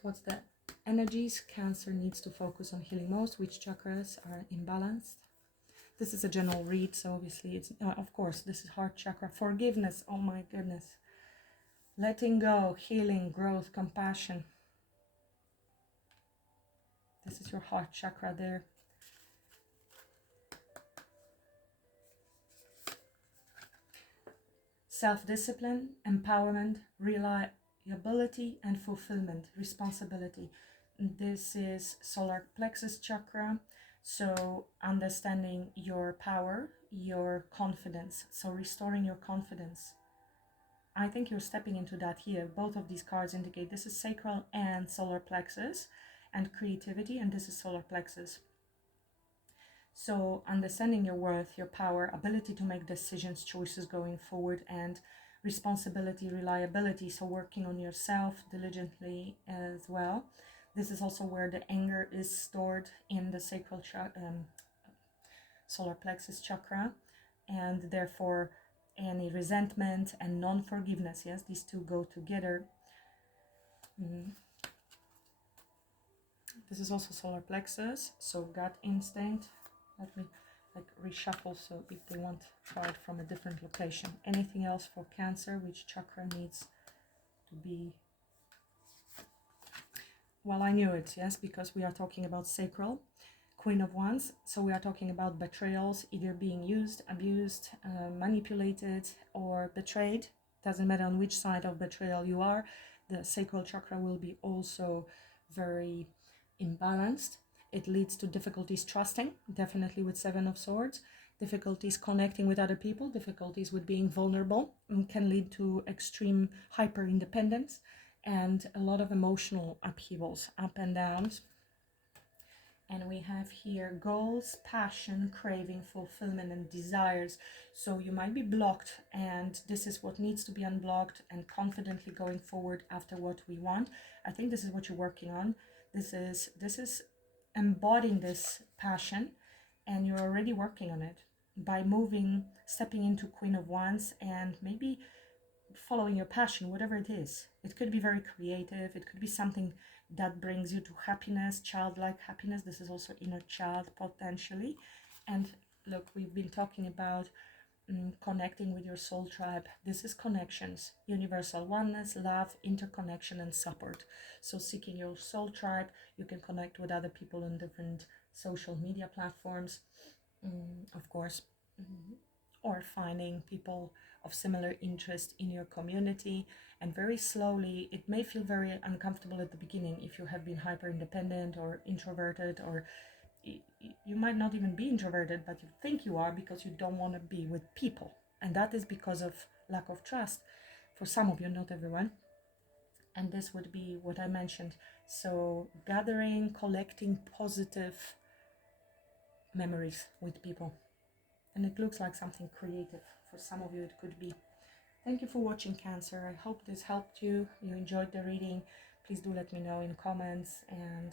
What's that? Energies Cancer needs to focus on healing most. Which chakras are imbalanced? This is a general read, so obviously it's, of course, this is heart chakra. Forgiveness, oh my goodness. Letting go, healing, growth, compassion. This is your heart chakra there. Self-discipline, empowerment, reliability, and fulfillment, responsibility. This is solar plexus chakra, so understanding your power, your confidence, so restoring your confidence. I think you're stepping into that here. Both of these cards indicate this is sacral and solar plexus, and creativity, and this is solar plexus. So understanding your worth, your power, ability to make decisions, choices going forward, and responsibility, reliability, so working on yourself diligently as well. This is also where the anger is stored in the sacral solar plexus chakra, and therefore any resentment and non-forgiveness, yes, these two go together. This is also solar plexus, so gut instinct. Let me like reshuffle, so if they want card from a different location. Anything else for Cancer? Which chakra needs to be? Well, I knew it, yes, because we are talking about sacral. Queen of Wands, so we are talking about betrayals, either being used, abused, manipulated, or betrayed. Doesn't matter on which side of betrayal you are, the sacral chakra will be also very imbalanced. It leads to difficulties trusting, definitely with Seven of Swords, difficulties connecting with other people, difficulties with being vulnerable, and can lead to extreme hyper independence and a lot of emotional upheavals, up and downs. And we have here goals, passion, craving, fulfillment, and desires. So you might be blocked, and this is what needs to be unblocked, and confidently going forward after what we want. I think this is what you're working on. This is embodying this passion, and you're already working on it by moving, stepping into Queen of Wands, and maybe following your passion, whatever it is. It could be very creative, it could be something that brings you to happiness, childlike happiness. This is also inner child potentially. And look, we've been talking about connecting with your soul tribe. This is connections, universal oneness, love, interconnection, and support. So seeking your soul tribe, you can connect with other people on different social media platforms, of course, or finding people of similar interest in your community. And very slowly, it may feel very uncomfortable at the beginning if you have been hyper independent or introverted, or you might not even be introverted, but you think you are because you don't want to be with people, and that is because of lack of trust for some of you, not everyone. And this would be what I mentioned. So gathering, collecting positive memories with people, and it looks like something creative. For some of you it could be. Thank you for watching, Cancer. I hope this helped you. You enjoyed the reading. Please do let me know in comments, and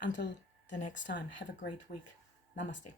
until the next time, have a great week. Namaste.